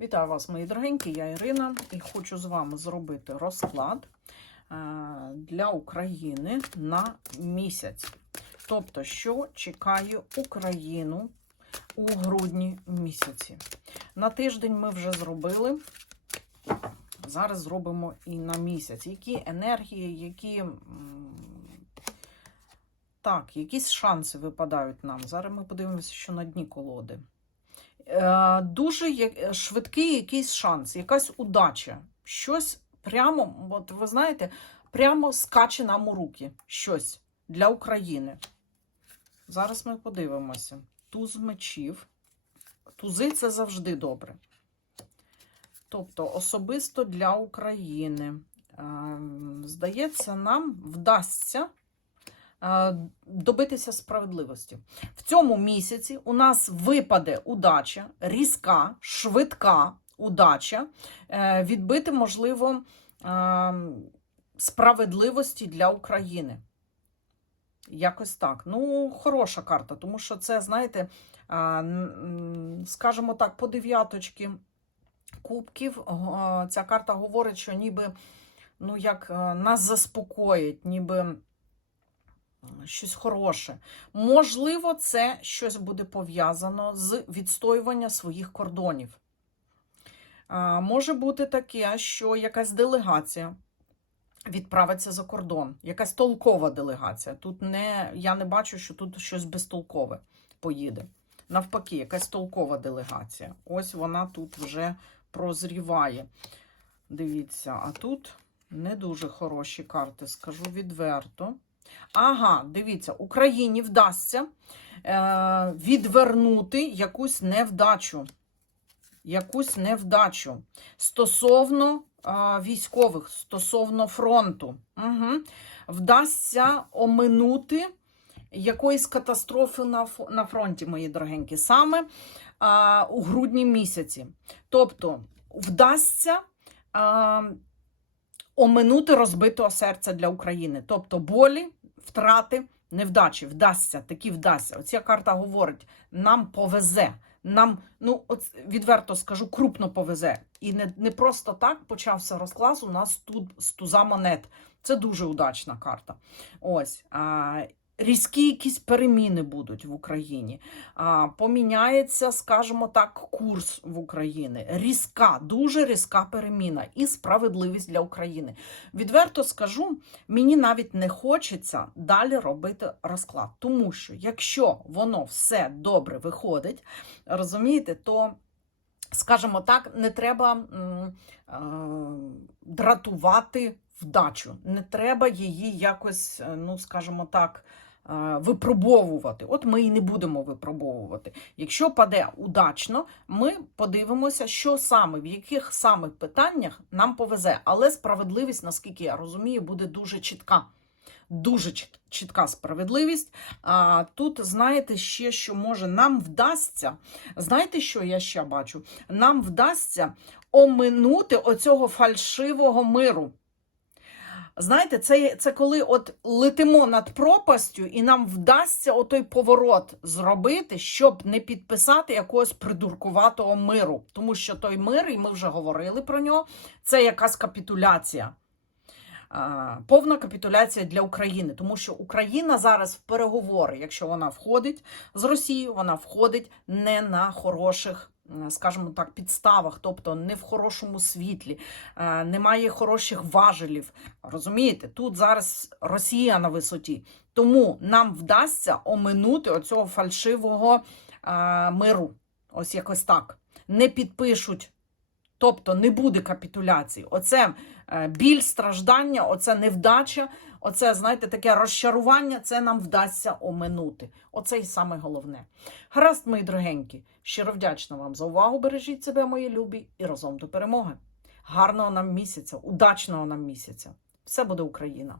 Вітаю вас, мої дорогенькі, я Ірина, і хочу з вами зробити розклад е, для України на місяць. Тобто, що чекає Україну у грудні місяці. На тиждень ми вже зробили. Зараз зробимо і на місяць. Які енергії, які. Так, якісь шанси випадають нам. Зараз ми подивимося, що на дні колоди. Е, дуже швидкий якийсь шанс, якась удача. Щось прямо, от ви знаєте, прямо скаче нам у руки. Щось для України. Зараз ми подивимося. Туз мечів. Тузи це завжди добре. Тобто, особисто для України. Е, Здається, нам вдасться е, добитися справедливості. В цьому місяці у нас випаде удача, різка, швидка удача, е, відбити, можливо, е, справедливості для України. Якось так. Ну, хороша карта, тому що це, знаєте, е, скажімо так, по дев'яточки кубків е, ця карта говорить, що ніби ну, як е, нас заспокоїть, ніби щось хороше. Можливо, це щось буде пов'язано з відстоювання своїх кордонів. Може бути таке, що якась делегація відправиться за кордон, якась толкова делегація. Тут не, я не бачу, що тут щось безтолкове поїде. Навпаки, якась толкова делегація. Ось вона тут вже прозріває. Дивіться, а тут не дуже хороші карти, скажу відверто. Ага, дивіться, Україні вдасться е, відвернути якусь невдачу. Якусь невдачу стосовно е, військових, стосовно фронту. Угу. Вдасться оминути якоїсь катастрофи на, на фронті, мої дорогенькі, саме е, у грудні місяці. Тобто, вдасться. Е, оминути розбитого серця для України. Тобто болі, втрати, невдачі, вдасться, такі вдасться. Оця карта говорить: нам повезе. Нам, ну, от відверто скажу, крупно повезе. І не, не просто так почався розклас. у нас тут з монет. Це дуже удачна карта. Ось. А, різкі якісь переміни будуть в Україні. А, поміняється, скажімо так, курс в Україні. Різка, дуже різка переміна і справедливість для України. Відверто скажу, мені навіть не хочеться далі робити розклад, тому що якщо воно все добре виходить, розумієте, то. Скажімо так, не треба е, дратувати вдачу, не треба її якось, е, ну скажімо так, випробовувати. От ми і не будемо випробовувати. Якщо паде удачно, ми подивимося, що саме, в яких саме питаннях нам повезе. Але справедливість, наскільки я розумію, буде дуже чітка. Дуже чітка справедливість. А тут знаєте ще, що може нам вдасться. Знаєте, що я ще бачу? Нам вдасться оминути оцього фальшивого миру. Знаєте, це, це коли от летимо над пропастю, і нам вдасться отой поворот зробити, щоб не підписати якогось придуркуватого миру. Тому що той мир, і ми вже говорили про нього, це якась капітуляція. Повна капітуляція для України, тому що Україна зараз в переговори, якщо вона входить з Росією, вона входить не на хороших, скажімо так, підставах, тобто не в хорошому світлі, е, немає хороших важелів. Розумієте, тут зараз Росія на висоті. Тому нам вдасться оминути оцього фальшивого е, миру. Ось якось так. Не підпишуть. Тобто не буде капітуляції. Оце е, біль, страждання, оце невдача, оце, знаєте, таке розчарування, це нам вдасться оминути. Оце і саме головне. Гаразд, мої дорогенькі, щиро вдячна вам за увагу. Бережіть себе, мої любі, і разом до перемоги. Гарного нам місяця, удачного нам місяця. Все буде Україна!